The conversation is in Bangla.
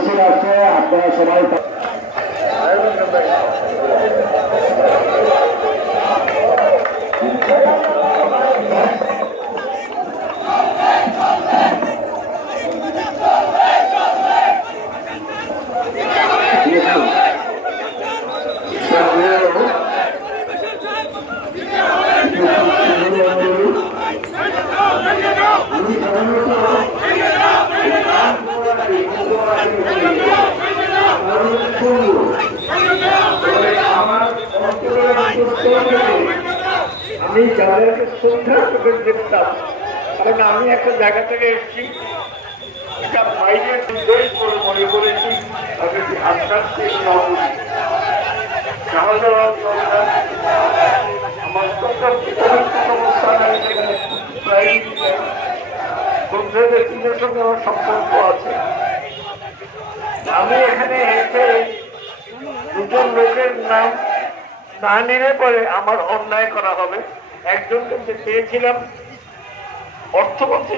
মিছিল আছে, আপনারা সবাই আমি যাদেরকে শ্রদ্ধা করে দেখতাম, কারণ আমি একটা জায়গা থেকে এসেছি, একটা বাইরে দেশ করে মনে করেছি আমি আস্থার থেকে আমার ব্যক্তিদের সঙ্গে আমার সম্পর্ক আছে। আমি এখানে এসে দুজন লোকের নাম না নিলে পরে আমার অন্যায় করা হবে। একজনকে চেয়েছিলাম অর্থমন্ত্রী